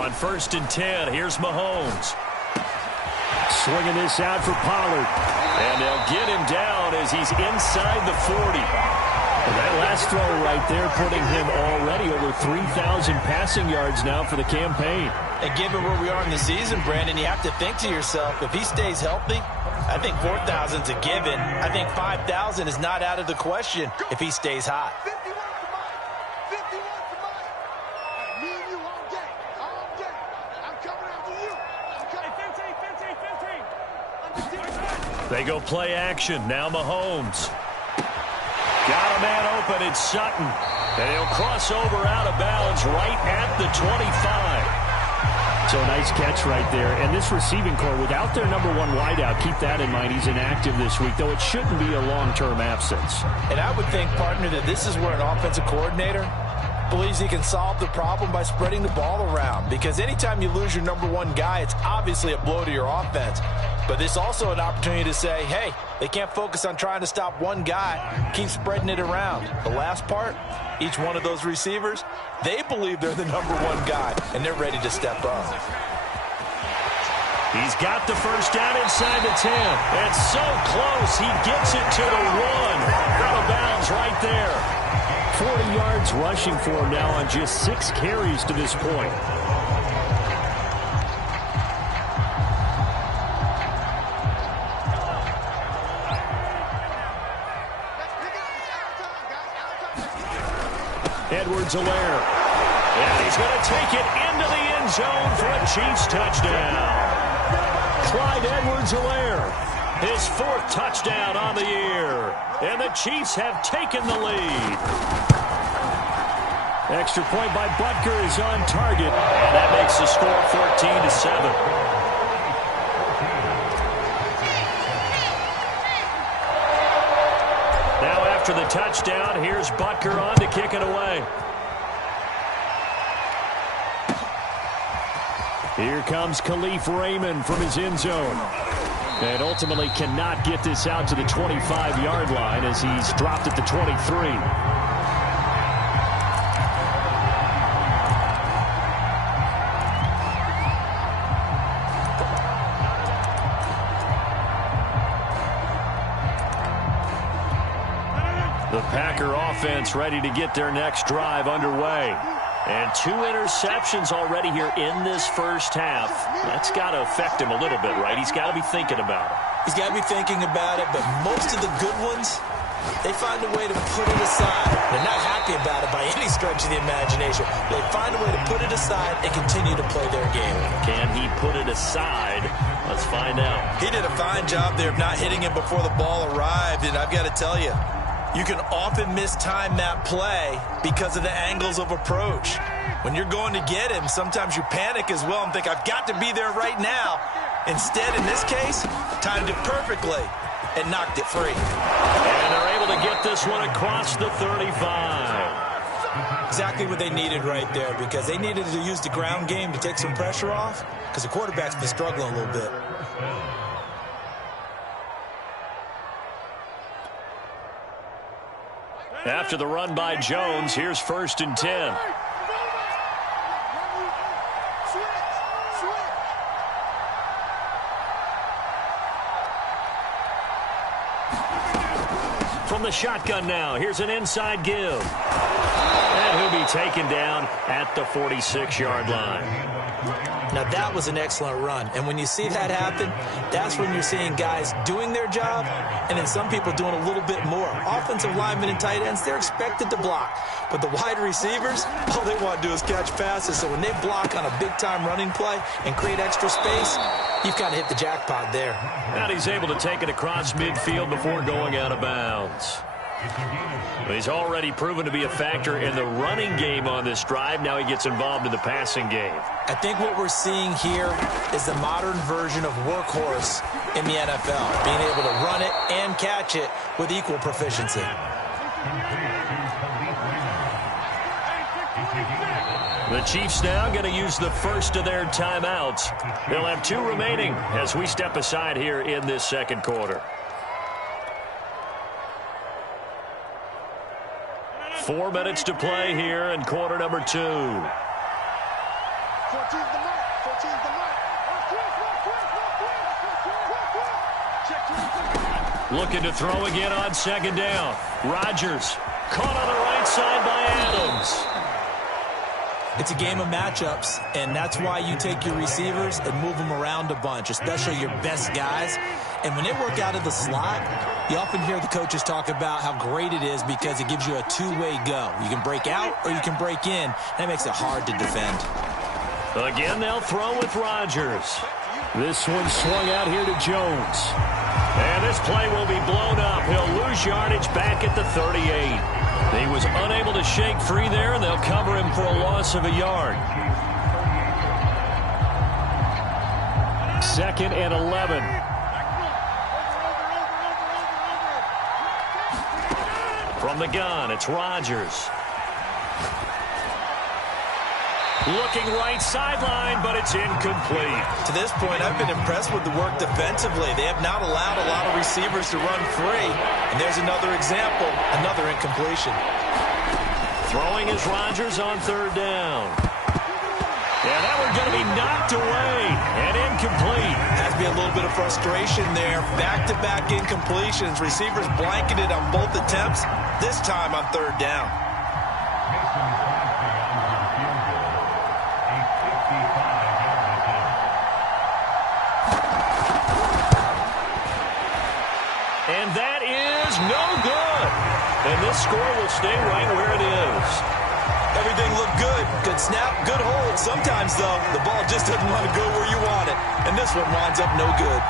On 1st and 10, here's Mahomes. Swinging this out for Pollard. And they'll get him down as he's inside the 40. And that last throw right there putting him already over 3,000 passing yards now for the campaign. And given where we are in the season, Brandon, you have to think to yourself, if he stays healthy, I think 4,000 is a given. I think 5,000 is not out of the question if he stays hot. They go play action. Now Mahomes. Got a man open. It's Sutton. And he'll cross over out of bounds right at the 25. So a nice catch right there. And this receiving core, without their number one wideout, keep that in mind. He's inactive this week, though it shouldn't be a long-term absence. And I would think, partner, that this is where an offensive coordinator believes he can solve the problem by spreading the ball around. Because anytime you lose your number one guy, it's obviously a blow to your offense. But it's also an opportunity to say, hey, they can't focus on trying to stop one guy. Keep spreading it around. The last part, each one of those receivers, they believe they're the number one guy, and they're ready to step up. He's got the first down inside the 10. And so close, he gets it to the 1. Out of bounds right there. 40 yards rushing for him now on just 6 carries to this point. Edwards-Helaire. And he's going to take it into the end zone for a Chiefs touchdown. Clyde Edwards-Helaire, his 4th touchdown on the year. And the Chiefs have taken the lead. Extra point by Butker is on target. And that makes the score 14-7. After the touchdown, here's Butker on to kick it away. Here comes Khalif Raymond from his end zone. And ultimately cannot get this out to the 25-yard line as he's dropped at the 23. The Packer offense ready to get their next drive underway. And 2 interceptions already here in this first half. That's got to affect him a little bit, right? He's got to be thinking about it. He's got to be thinking about it, but most of the good ones, they find a way to put it aside. They're not happy about it by any stretch of the imagination. They find a way to put it aside and continue to play their game. Can he put it aside? Let's find out. He did a fine job there of not hitting him before the ball arrived, and I've got to tell you, you can often mistime that play because of the angles of approach. When you're going to get him, sometimes you panic as well and think, I've got to be there right now. Instead, in this case, timed it perfectly and knocked it free. And they're able to get this one across the 35. Exactly what they needed right there, because they needed to use the ground game to take some pressure off, because the quarterback's been struggling a little bit. After the run by Jones, here's 1st and 10. From the shotgun now, here's an inside give. And he'll be taken down at the 46-yard line. Now, that was an excellent run. And when you see that happen, that's when you're seeing guys doing their job and then some people doing a little bit more. Offensive linemen and tight ends, they're expected to block. But the wide receivers, all they want to do is catch passes. So when they block on a big-time running play and create extra space, you've kind of hit the jackpot there. And he's able to take it across midfield before going out of bounds. But he's already proven to be a factor in the running game on this drive. Now he gets involved in the passing game. I think what we're seeing here is the modern version of workhorse in the NFL, being able to run it and catch it with equal proficiency. The Chiefs now going to use the first of their timeouts. They'll have 2 remaining as we step aside here in this second quarter. 4 minutes to play here in quarter number 2. Looking to throw again on second down. Rodgers caught on the right side by Adams. It's a game of matchups, and that's why you take your receivers and move them around a bunch, especially your best guys. And when they work out of the slot, you often hear the coaches talk about how great it is because it gives you a two-way go. You can break out or you can break in. That makes it hard to defend. Again, they'll throw with Rodgers. This one swung out here to Jones. And this play will be blown up. He'll lose yardage back at the 38. He was unable to shake free there, and they'll cover him for a loss of a yard. 2nd and 11. From the gun, it's Rodgers. Looking right sideline, but it's incomplete. To this point, I've been impressed with the work defensively. They have not allowed a lot of receivers to run free. And there's another example, another incompletion. Throwing is Rodgers on 3rd down. Yeah, that one's going to be knocked away and incomplete. Has to be a little bit of frustration there. Back-to-back incompletions. Receivers blanketed on both attempts, this time on 3rd down. And that is no good. And this score will stay right where it is. Everything looked good. Good snap, good hold. Sometimes, though, the ball just doesn't want to go where you want it. And this one winds up no good.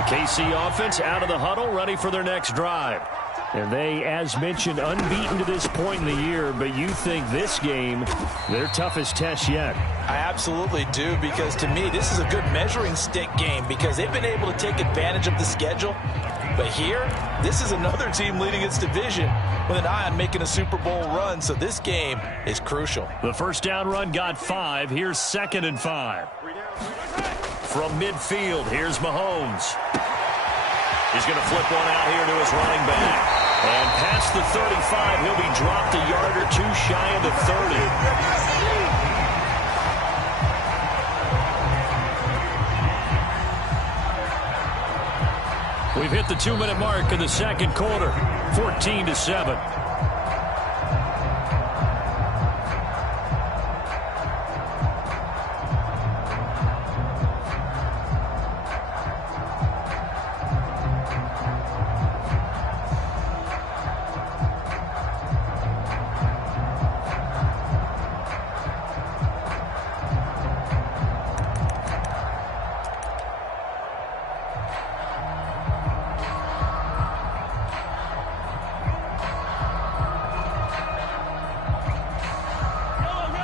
The KC offense out of the huddle, ready for their next drive. And they, as mentioned, unbeaten to this point in the year, but you think this game, their toughest test yet. I absolutely do, because to me, this is a good measuring stick game because they've been able to take advantage of the schedule. But here, this is another team leading its division with an eye on making a Super Bowl run, so this game is crucial. The first down run got 5. Here's 2nd and 5. From midfield, here's Mahomes. He's going to flip one out here to his running back. And past the 35, he'll be dropped a yard or two shy of the 30. We've hit the 2-minute mark in the second quarter, 14-7.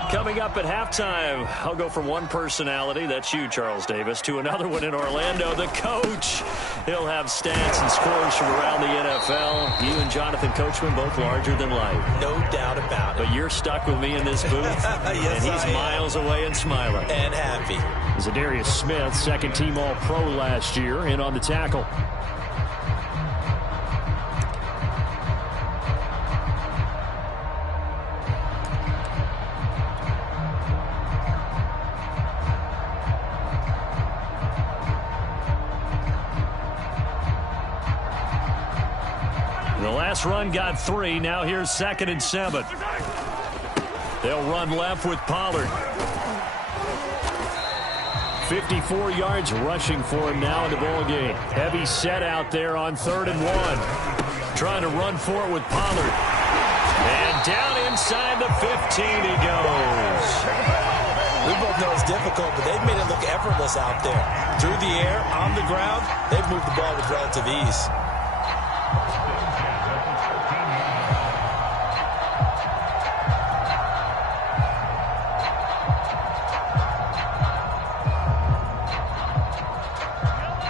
Coming up at halftime, I'll go from one personality, that's you, Charles Davis, to another one in Orlando, the coach. He'll have stats and scores from around the NFL. You and Jonathan Coachman, both larger than life. No doubt about it. But you're stuck with me in this booth, yes, and he's miles away and smiling. And happy. Zadarius Smith, second-team All-Pro last year, in on the tackle. The last run got 3. Now here's 2nd and 7. They'll run left with Pollard. 54 yards rushing for him now in the ball game. Heavy set out there on 3rd and 1. Trying to run for it with Pollard. And down inside the 15 he goes. We both know it's difficult, but they've made it look effortless out there. Through the air, on the ground, they've moved the ball with relative ease.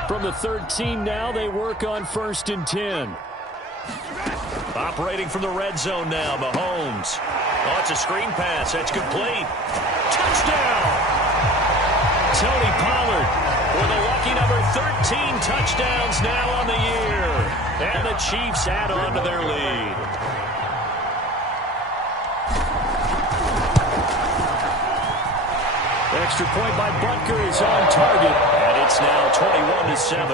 From the 13 now, they work on 1st and 10. Operating from the red zone now, Mahomes. Oh, it's a screen pass. That's complete. Touchdown! Tony Pollard with a lucky number 13 touchdowns now on the year. And the Chiefs add on to their lead. Extra point by Butker is on target, and it's now 21-7.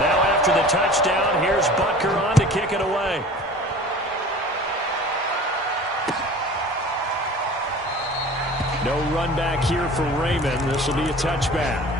Now after the touchdown, here's Butker on to kick it away. No run back here for Raymond. This will be a touchback.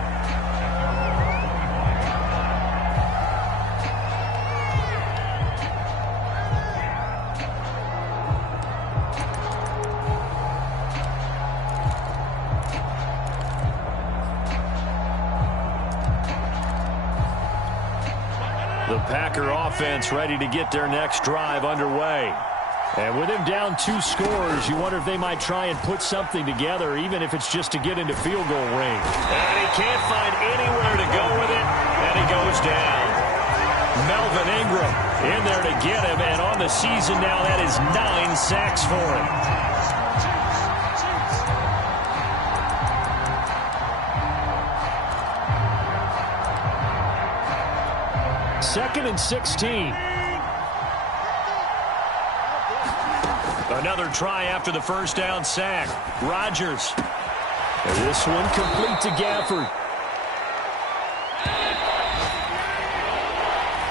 The Packer offense ready to get their next drive underway. And with him down 2 scores, you wonder if they might try and put something together, even if it's just to get into field goal range. And he can't find anywhere to go with it, and he goes down. Melvin Ingram in there to get him, and on the season now, that is 9 sacks for him. Second and 16. Another try after the first down sack. Rodgers. And this one complete to Gafford.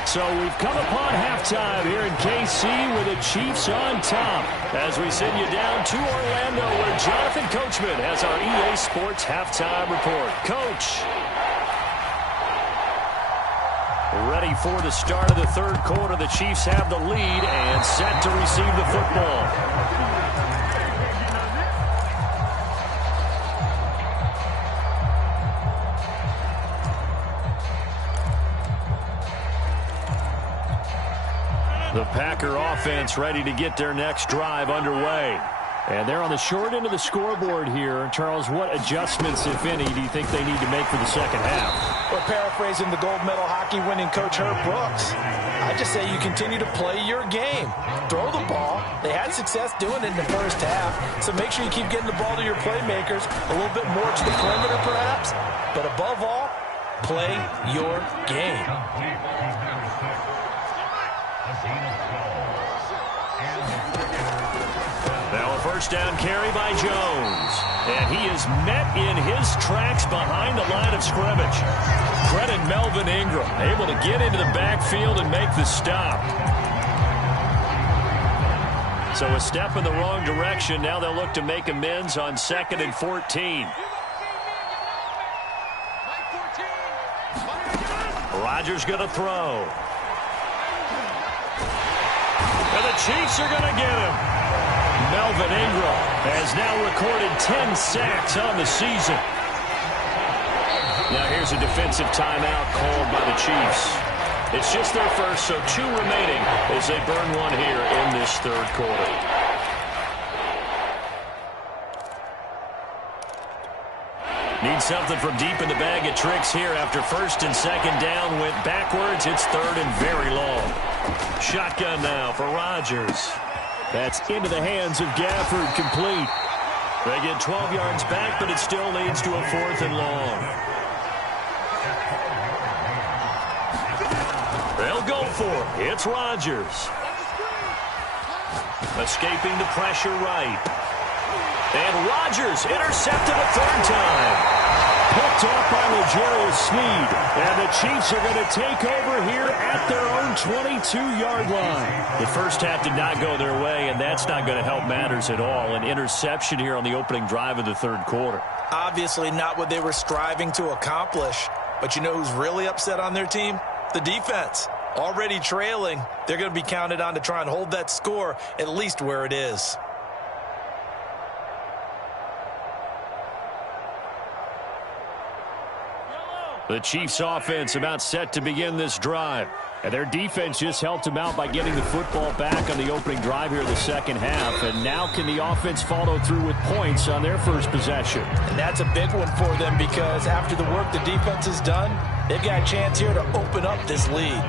So we've come upon halftime here in KC with the Chiefs on top. As we send you down to Orlando where Jonathan Coachman has our EA Sports halftime report. Coach. Ready for the start of the third quarter. The Chiefs have the lead and set to receive the football. The Packer offense ready to get their next drive underway. And they're on the short end of the scoreboard here. Charles, what adjustments, if any, do you think they need to make for the second half? Well, paraphrasing the gold medal hockey winning coach Herb Brooks, I just say you continue to play your game. Throw the ball. They had success doing it in the first half, so make sure you keep getting the ball to your playmakers, a little bit more to the perimeter perhaps, but above all, play your game. Now a first down carry by Jones. And he is met in his tracks behind the line of scrimmage. Credit Melvin Ingram, able to get into the backfield and make the stop. So a step in the wrong direction. Now they'll look to make amends on 2nd and 14. Rodgers going to throw. And the Chiefs are going to get him. Melvin Ingram has now recorded 10 sacks on the season. Now here's a defensive timeout called by the Chiefs. It's just their first, so 2 remaining as they burn one here in this third quarter. Need something from deep in the bag of tricks here after 1st and 2nd down. Went backwards. It's 3rd and very long. Shotgun now for Rodgers. That's into the hands of Gafford, complete. They get 12 yards back, but it still leads to a 4th and long. They'll go for it. It's Rodgers. Escaping the pressure right. And Rodgers intercepted a 3rd time. Picked off by L'Jarius Sneed. And the Chiefs are going to take over here at their own 22-yard line. The first half did not go their way, and that's not going to help matters at all. An interception here on the opening drive of the third quarter. Obviously not what they were striving to accomplish. But you know who's really upset on their team? The defense. Already trailing. They're going to be counted on to try and hold that score at least where it is. The Chiefs offense about set to begin this drive. And their defense just helped them out by getting the football back on the opening drive here in the second half. And now can the offense follow through with points on their first possession? And that's a big one for them because after the work the defense has done, they've got a chance here to open up this lead.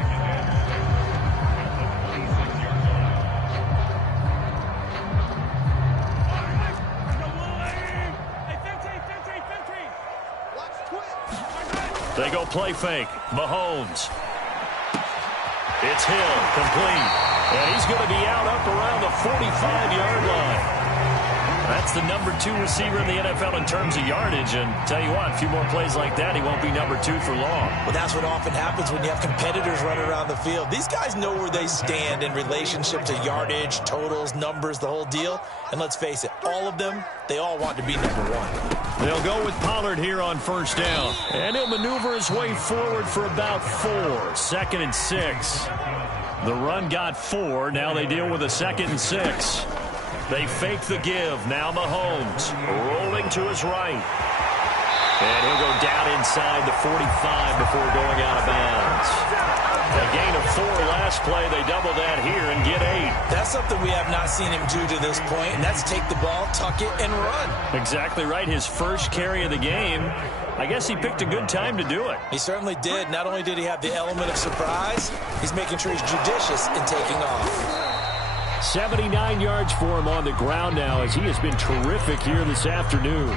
They go play fake. Mahomes. It's Hill, complete. And he's going to be out up around the 45-yard line. That's the number 2 receiver in the NFL in terms of yardage. And tell you what, a few more plays like that, he won't be number 2 for long. Well, that's what often happens when you have competitors running around the field. These guys know where they stand in relationship to yardage, totals, numbers, the whole deal. And let's face it, all of them, they all want to be number 1. They'll go with Pollard here on first down. And he'll maneuver his way forward for about 4. 2nd and 6. The run got 4. Now they deal with a 2nd and 6. They fake the give. Now Mahomes rolling to his right. And he'll go down inside the 45 before going out of bounds. A gain of 4 last play. They double that here and get 8. That's something we have not seen him do to this point, and that's take the ball, tuck it, and run. Exactly right. His first carry of the game. I guess he picked a good time to do it. He certainly did. Not only did he have the element of surprise, he's making sure he's judicious in taking off. 79 yards for him on the ground now as he has been terrific here this afternoon.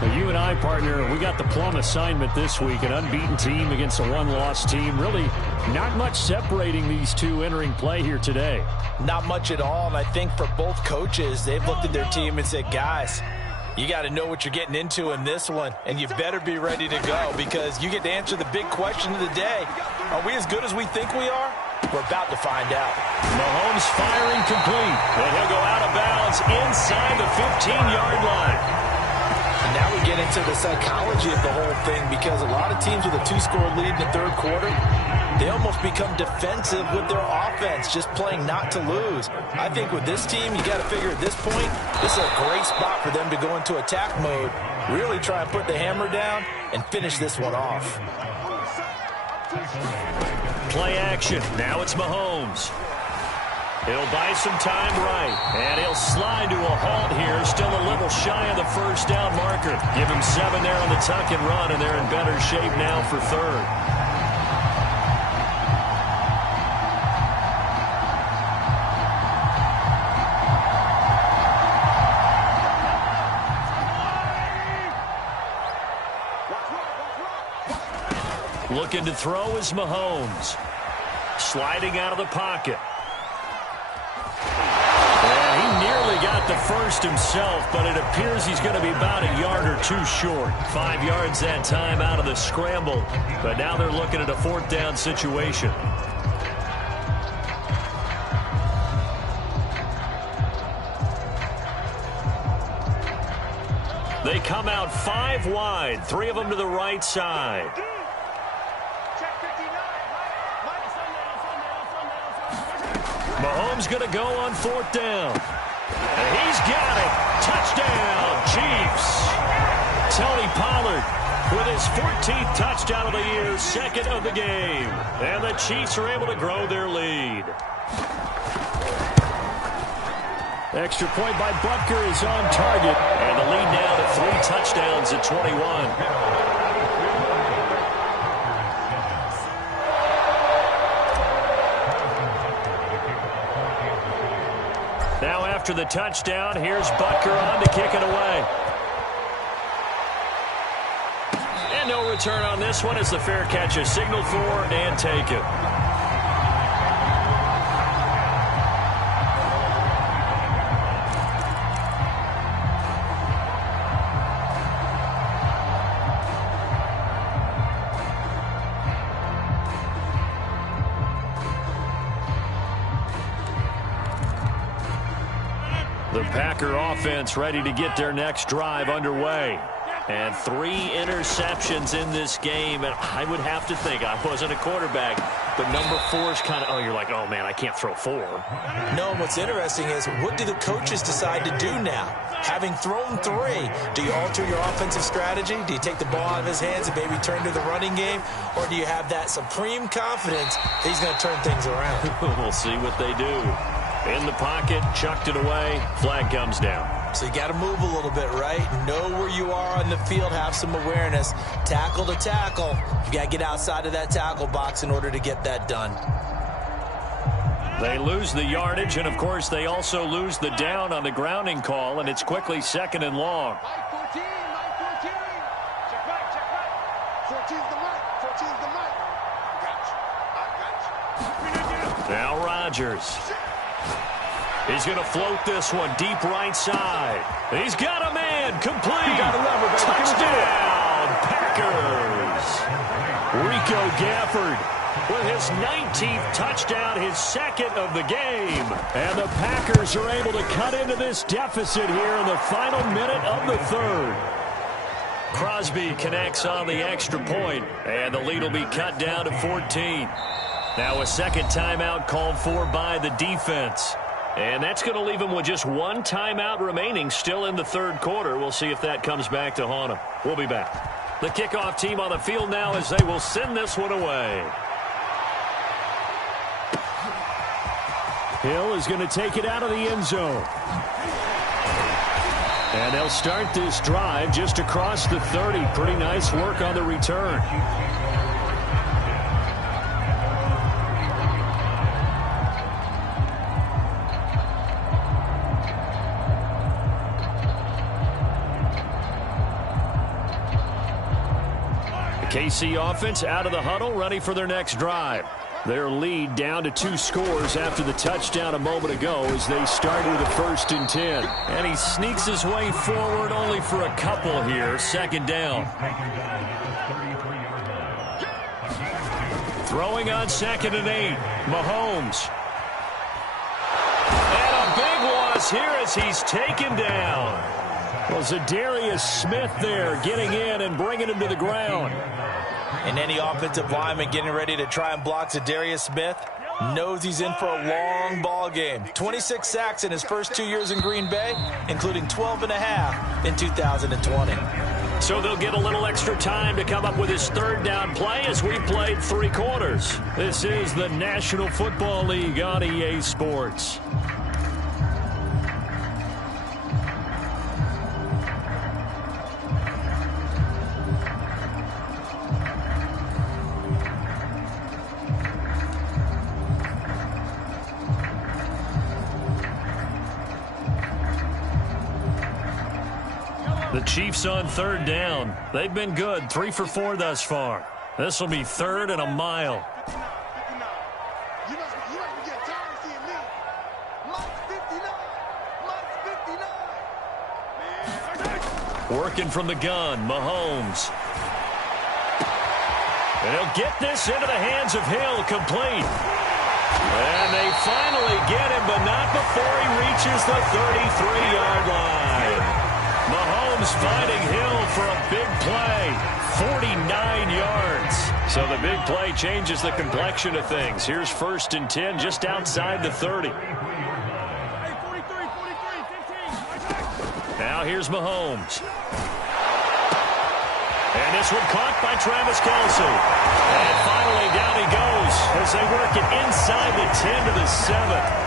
Now, you and I, partner, we got the plum assignment this week, an unbeaten team against a one-loss team. Really not much separating these two entering play here today. Not much at all, and I think for both coaches, they've looked at their team and said, guys, you got to know what you're getting into in this one, and you better be ready to go because you get to answer the big question of the day. Are we as good as we think we are? We're about to find out. Mahomes firing complete. And he'll go out of bounds inside the 15-yard line. And now we get into the psychology of the whole thing because a lot of teams with a 2-score lead in the third quarter, they almost become defensive with their offense, just playing not to lose. I think with this team, you got to figure at this point, this is a great spot for them to go into attack mode, really try and put the hammer down and finish this one off. Play action. Now it's Mahomes. He'll buy some time right. And he'll slide to a halt here. Still a little shy of the first down marker. Give him 7 there on the tuck and run, and they're in better shape now for 3rd. Looking to throw is Mahomes. Sliding out of the pocket. And he nearly got the first himself, but it appears he's going to be about a yard or 2 short. 5 yards that time out of the scramble. But now they're looking at a 4th down situation. They come out 5 wide. 3 of them to the right side. Mahomes going to go on 4th down. And he's got it. Touchdown, Chiefs. Tony Pollard with his 14th touchdown of the year, 2nd of the game. And the Chiefs are able to grow their lead. Extra point by Butker is on target. And the lead now to 3 touchdowns at 21. Now after the touchdown, here's Butker on to kick it away. And no return on this one as the fair catch is signaled for and taken. The Packer offense ready to get their next drive underway. And 3 interceptions in this game. And I would have to think, I wasn't a quarterback, but number 4 is kind of, oh, you're like, oh, man, I can't throw 4. No, what's interesting is what do the coaches decide to do now? Having thrown 3, do you alter your offensive strategy? Do you take the ball out of his hands and maybe turn to the running game? Or do you have that supreme confidence that he's going to turn things around? We'll see what they do. In the pocket, chucked it away, flag comes down. So you got to move a little bit, right? Know where you are on the field, have some awareness. Tackle to tackle. You got to get outside of that tackle box in order to get that done. They lose the yardage, and of course they also lose the down on the grounding call, and it's quickly 2nd and long. 14, check back. 14's the mark. Now Rodgers. He's going to float this one deep right side. He's got a man. Complete. Touchdown, Packers. Rico Gafford with his 19th touchdown, his second of the game. And the Packers are able to cut into this deficit here in the final minute of the third. Crosby connects on the extra point, and the lead will be cut down to 14. Now a second timeout called for by the defense. And that's going to leave him with just one timeout remaining still in the third quarter. We'll see if that comes back to haunt him. We'll be back. The kickoff team on the field now as they will send this one away. Hill is going to take it out of the end zone. And they'll start this drive just across the 30. Pretty nice work on the return. KC offense out of the huddle, ready for their next drive. Their lead down to 2 scores after the touchdown a moment ago as they start with a 1st and 10. And he sneaks his way forward only for a couple here. Second down. Throwing on 2nd and 8. Mahomes. And a big loss here as he's taken down. Well, Zadarius Smith there getting in and bringing him to the ground. And any offensive lineman getting ready to try and block Zadarius Smith knows he's in for a long ball game. 26 sacks in his first 2 years in Green Bay, including 12.5 in 2020. So they'll get a little extra time to come up with his third down play as we played 3 quarters. This is the National Football League on EA Sports. The Chiefs on 3rd down. They've been good, 3 for 4 thus far. This will be 3rd and a mile. Working from the gun, Mahomes. And he'll get this into the hands of Hill, complete. And they finally get him, but not before he reaches the 33-yard line. Mahomes finding Hill for a big play, 49 yards. So the big play changes the complexion of things. Here's 1st and 10 just outside the 30. Now here's Mahomes. And this one caught by Travis Kelce. And finally down he goes as they work it inside the 10 to the 7.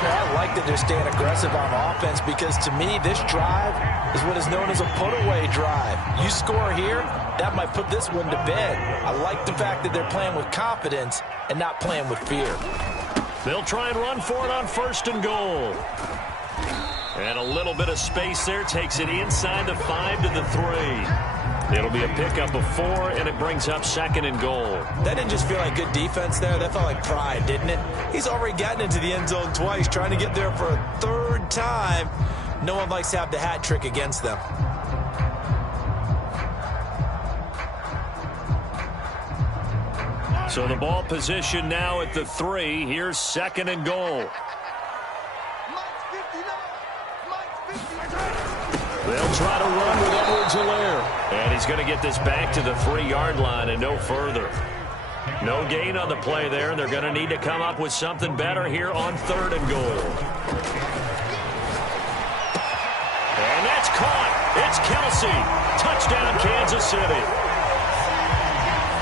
I like that they're staying aggressive on offense because, to me, this drive is what is known as a put-away drive. You score here, that might put this one to bed. I like the fact that they're playing with confidence and not playing with fear. They'll try and run for it on 1st and goal. And a little bit of space there takes it inside the 5 to the 3. It'll be a pickup of 4, and it brings up 2nd and goal. That didn't just feel like good defense there. That felt like pride, didn't it? He's already gotten into the end zone twice, trying to get there for a 3rd time. No one likes to have the hat trick against them. So the ball position now at the 3. Here's 2nd and goal. They'll try to run with Edwards-Helaire. And he's going to get this back to the 3-yard line and no further. No gain on the play there. They're going to need to come up with something better here on 3rd and goal. And that's caught. It's Kelce. Touchdown, Kansas City.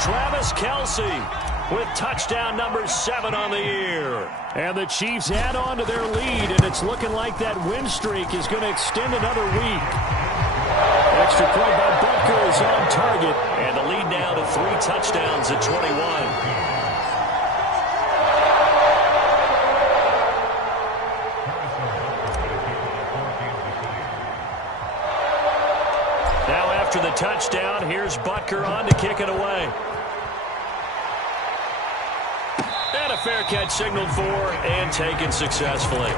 Travis Kelce with touchdown number 7 on the year. And the Chiefs add on to their lead, and it's looking like that win streak is going to extend another week. Extra point by Butker is on target, and the lead now to 3 touchdowns at 21. Now after the touchdown, here's Butker on to kick it away. fair catch signaled for and taken successfully.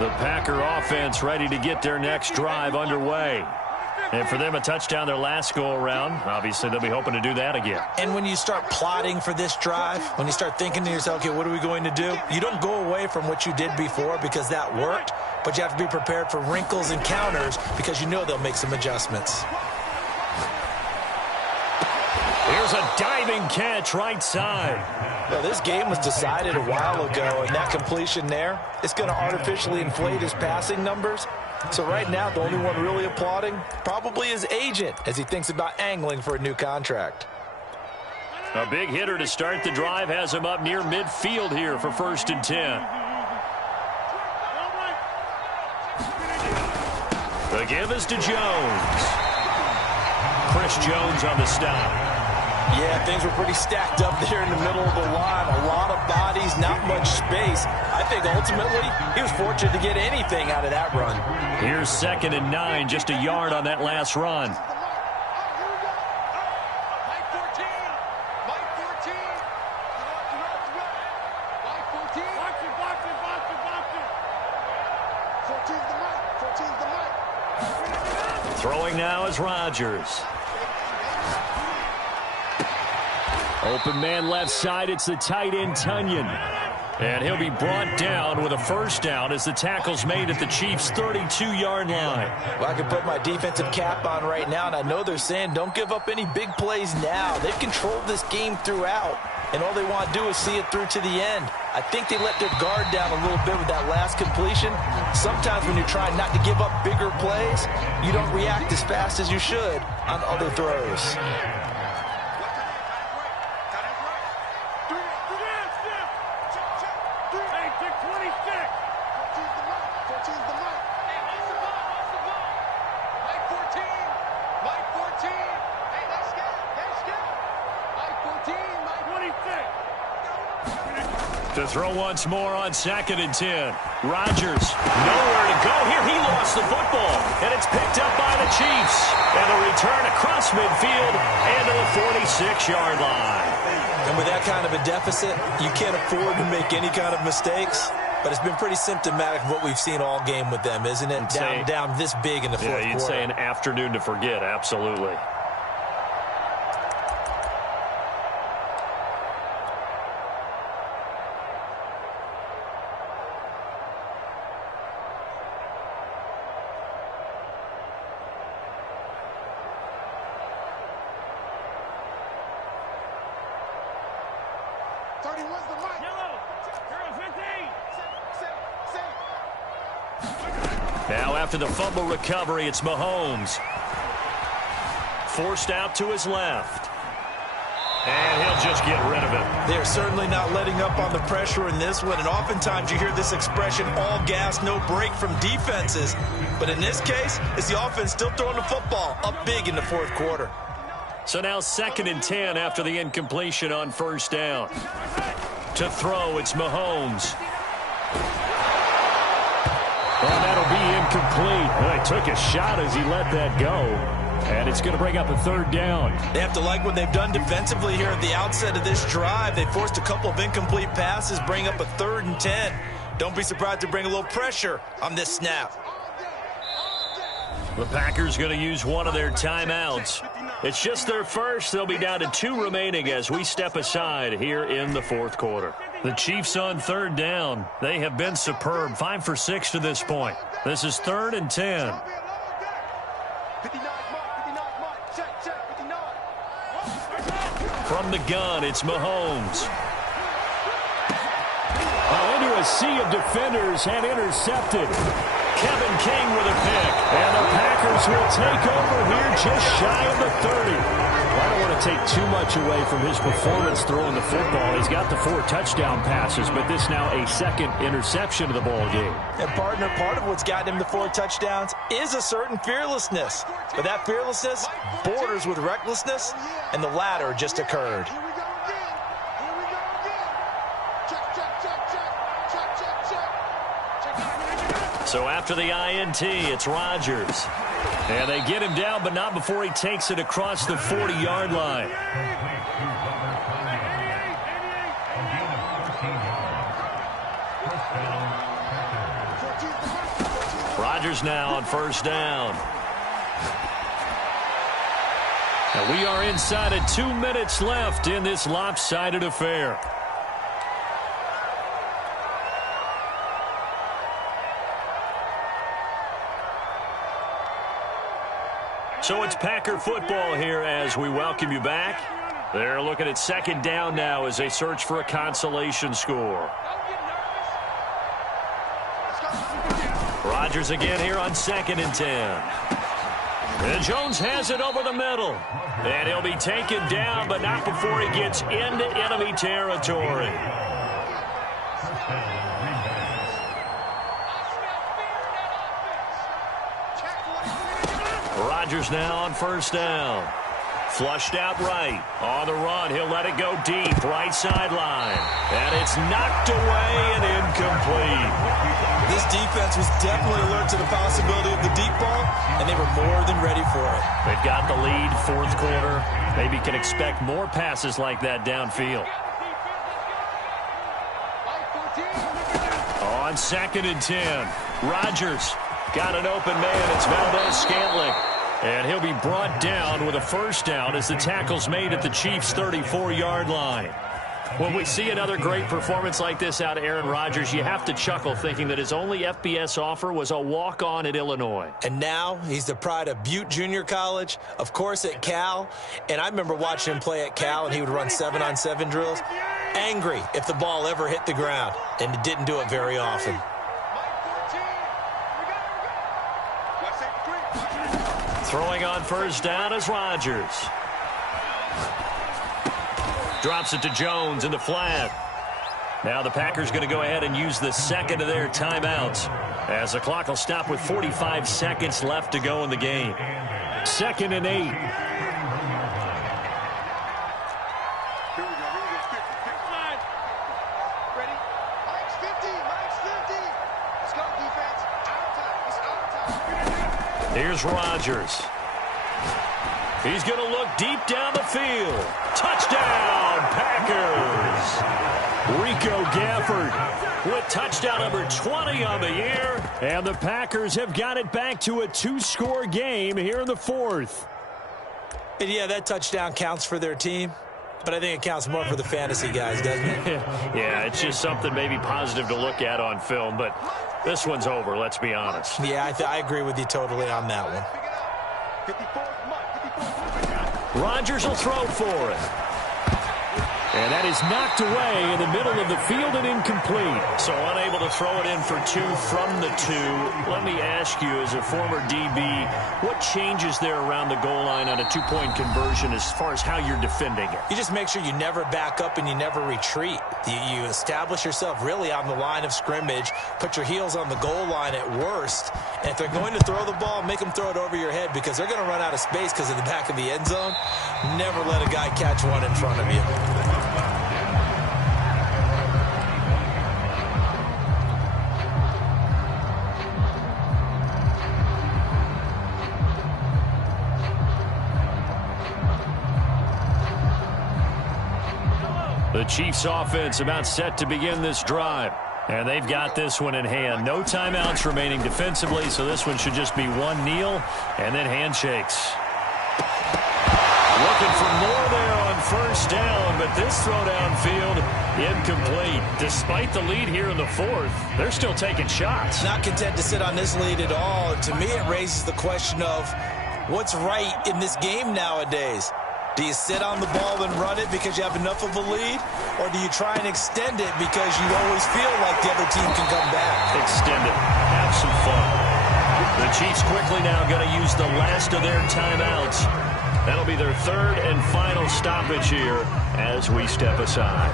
The Packer offense ready to get their next drive underway. And for them, a touchdown their last go-around. Obviously, they'll be hoping to do that again. And when you start plotting for this drive, when you start thinking to yourself, okay, what are we going to do? You don't go away from what you did before because that worked, but you have to be prepared for wrinkles and counters because you know they'll make some adjustments. Here's a diving catch right side. Well, this game was decided a while ago, and that completion there, it's going to artificially inflate his passing numbers. So right now, the only one really applauding probably his agent as he thinks about angling for a new contract. A big hitter to start the drive has him up near midfield here for 1st and 10. The give is to Jones. Chris Jones on the stop. Yeah, things were pretty stacked up there in the middle of the line. A lot of bodies, not much space. I think ultimately he was fortunate to get anything out of that run. Here's 2nd and 9, just a yard on that last run. Throwing now is Rodgers. Open man left side, it's the tight end Tunyon. And he'll be brought down with a first down as the tackle's made at the Chiefs' 32-yard line. Well, I can put my defensive cap on right now, and I know they're saying don't give up any big plays now. They've controlled this game throughout, and all they want to do is see it through to the end. I think they let their guard down a little bit with that last completion. Sometimes when you're trying not to give up bigger plays, you don't react as fast as you should on other throws. To throw once more on 2nd and 10. Rodgers, nowhere to go here. He lost the football, and it's picked up by the Chiefs. And a return across midfield and to the 46-yard line. And with that kind of a deficit, you can't afford to make any kind of mistakes. But it's been pretty symptomatic of what we've seen all game with them, isn't it? Down this big in the fourth quarter. Yeah, you'd say an afternoon to forget, absolutely. Now after the fumble recovery, it's Mahomes. Forced out to his left. And he'll just get rid of it. They're certainly not letting up on the pressure in this one. And oftentimes you hear this expression, all gas, no break from defenses. But in this case, it's the offense still throwing the football up big in the fourth quarter. So now 2nd and 10 after the incompletion on first down. To throw, it's Mahomes. And that'll be incomplete. Well, he took a shot as he let that go. And it's going to bring up a 3rd down. They have to like what they've done defensively here at the outset of this drive. They forced a couple of incomplete passes, bring up a 3rd and 10. Don't be surprised to bring a little pressure on this snap. The Packers going to use one of their timeouts. It's just their first. They'll be down to 2 remaining as we step aside here in the fourth quarter. The Chiefs on 3rd down. They have been superb. 5 for 6 to this point. This is 3rd and 10. From the gun, it's Mahomes. Into a sea of defenders and intercepted. Kevin King with a pick. And the Packers will take over here just shy of the 30. I don't want to take too much away from his performance throwing the football. He's got the 4 touchdown passes, but this now a 2nd interception of the ball game. And partner, part of what's gotten him the 4 touchdowns is a certain fearlessness. But that fearlessness borders with recklessness, and the latter just occurred. So after the INT, it's Rodgers. And they get him down, but not before he takes it across the 40-yard line. Rodgers now on first down. And we are inside of 2 minutes left in this lopsided affair. So it's Packer football here as we welcome you back. They're looking at second down now as they search for a consolation score. Rodgers again here on 2nd and 10. And Jones has it over the middle. And he'll be taken down, but not before he gets into enemy territory. Rodgers now on first down. Flushed out right. On the run, he'll let it go deep. Right sideline. And it's knocked away and incomplete. This defense was definitely alert to the possibility of the deep ball, and they were more than ready for it. They've got the lead, fourth quarter. Maybe can expect more passes like that downfield. On 2nd and 10, Rodgers got an open man. It's Valdez-Scantling. And he'll be brought down with a first down as the tackle's made at the Chiefs' 34-yard line. When we see another great performance like this out of Aaron Rodgers, you have to chuckle thinking that his only FBS offer was a walk-on at Illinois. And now he's the pride of Butte Junior College, of course at Cal. And I remember watching him play at Cal, and he would run 7-on-7 drills. Angry if the ball ever hit the ground, and it didn't do it very often. Throwing on first down is Rodgers. Drops it to Jones in the flat. Now the Packers going to go ahead and use the second of their timeouts as the clock will stop with 45 seconds left to go in the game. 2nd and 8. Here's Rodgers. He's going to look deep down the field. Touchdown, Packers. Rico Gafford with touchdown number 20 on the year. And the Packers have got it back to a 2-score game here in the 4th. And yeah, that touchdown counts for their team. But I think it counts more for the fantasy guys, doesn't it? Yeah, it's just something maybe positive to look at on film. But this one's over, let's be honest. Yeah, I agree with you totally on that one. Rodgers will throw for it. And that is knocked away in the middle of the field and incomplete. So unable to throw it in for 2 from the 2. Let me ask you, as a former DB, what changes there around the goal line on a 2-point conversion as far as how you're defending it? You just make sure you never back up and you never retreat. You establish yourself really on the line of scrimmage, put your heels on the goal line at worst, and if they're going to throw the ball, make them throw it over your head because they're going to run out of space because of the back of the end zone. Never let a guy catch one in front of you. The Chiefs offense about set to begin this drive. And they've got this one in hand. No timeouts remaining defensively, so this one should just be one kneel and then handshakes. Looking for more there on first down, but this throw downfield incomplete. Despite the lead here in the 4th, they're still taking shots. Not content to sit on this lead at all. And to me, it raises the question of what's right in this game nowadays. Do you sit on the ball and run it because you have enough of a lead? Or do you try and extend it because you always feel like the other team can come back? Extend it. Have some fun. The Chiefs quickly now going to use the last of their timeouts. That'll be their 3rd and final stoppage here as we step aside.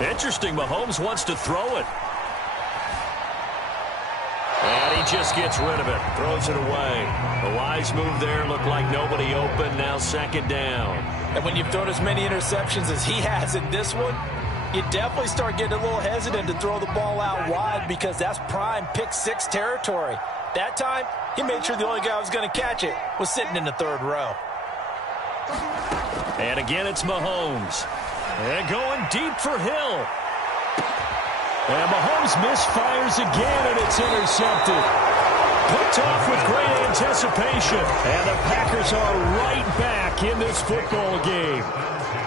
Interesting, Mahomes wants to throw it. just gets rid of it, throws it away. A wise move there, looked like nobody open, now second down. And when you've thrown as many interceptions as he has in this one, you definitely start getting a little hesitant to throw the ball out wide because that's prime pick-6 territory. That time, he made sure the only guy who was going to catch it was sitting in the third row. And again, it's Mahomes. And going deep for Hill. And Mahomes misfires again, and it's intercepted. Picked off with great anticipation. And the Packers are right back in this football game.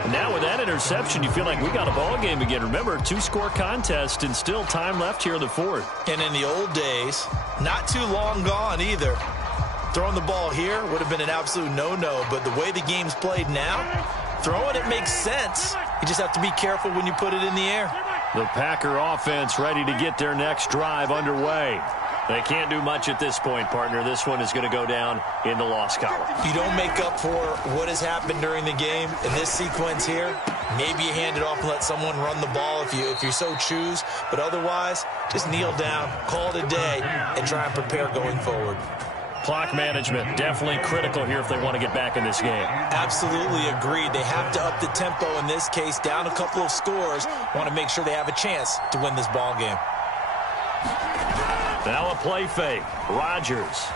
And now with that interception, you feel like we got a ball game again. Remember, 2-score contest and still time left here in the fourth. And in the old days, not too long gone either. Throwing the ball here would have been an absolute no-no, but the way the game's played now, throwing it makes sense. You just have to be careful when you put it in the air. The Packer offense ready to get their next drive underway. They can't do much at this point, partner. This one is going to go down in the loss column. You don't make up for what has happened during the game in this sequence here. Maybe you hand it off and let someone run the ball if you so choose. But otherwise, just kneel down, call it a day, and try and prepare going forward. Clock management, definitely critical here if they want to get back in this game. Absolutely agreed. They have to up the tempo in this case, down a couple of scores. Want to make sure they have a chance to win this ball game. Now a play fake. Rodgers.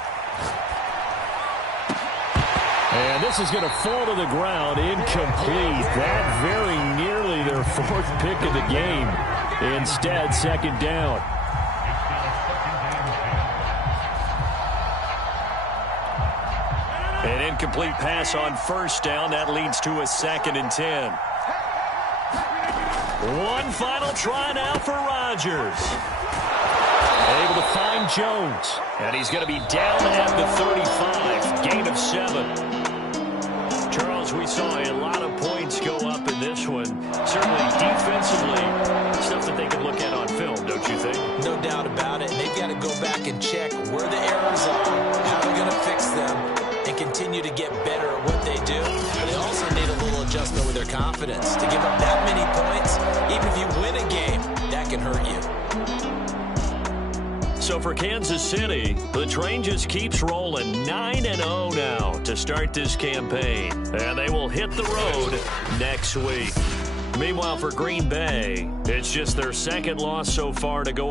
And this is going to fall to the ground, incomplete. That very nearly their fourth pick of the game. Instead, second down. An incomplete pass on first down. That leads to a 2nd and 10. One final try now for Rodgers. Able to find Jones. And he's going to be down at the 35. Gain of 7. Charles, we saw a lot of points go up in this one. Certainly defensively, stuff that they can look at on film, don't you think? No doubt about it. And they've got to go back and check where the errors are, how they're going to fix them, and continue to get better at what they do. But they also need a little adjustment with their confidence. To give up that many points, even if you win a game, that can hurt you. So for Kansas City, the train just keeps rolling 9-0 now to start this campaign. And they will hit the road next week. Meanwhile, for Green Bay, it's just their second loss so far to go